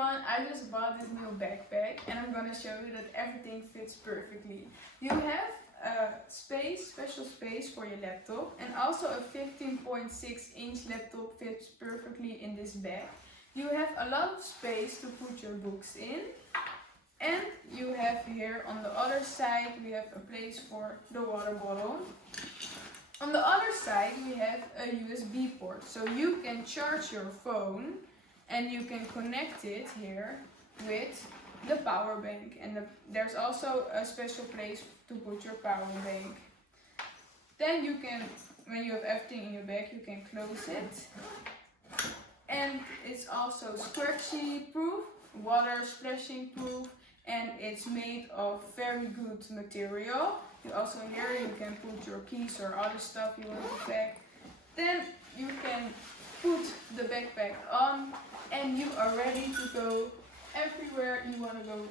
everyone, I just bought this new backpack and I'm gonna show you that everything fits perfectly. You have a special space for your laptop, and also a 15.6-inch laptop fits perfectly in this bag. You have a lot of space to put your books in, and you have here on the other side we have a place for the water bottle. On the other side we have a USB port, so you can charge your phone and you can connect it here with the power bank, and there's also a special place to put your power bank. Then you can, when you have everything in your bag, you can close it. And it's also scratchy proof, water splashing proof, and it's made of very good material. You also here you can put your keys or other stuff you want to pack. Then you can put the backpack on and you are ready to go everywhere you want to go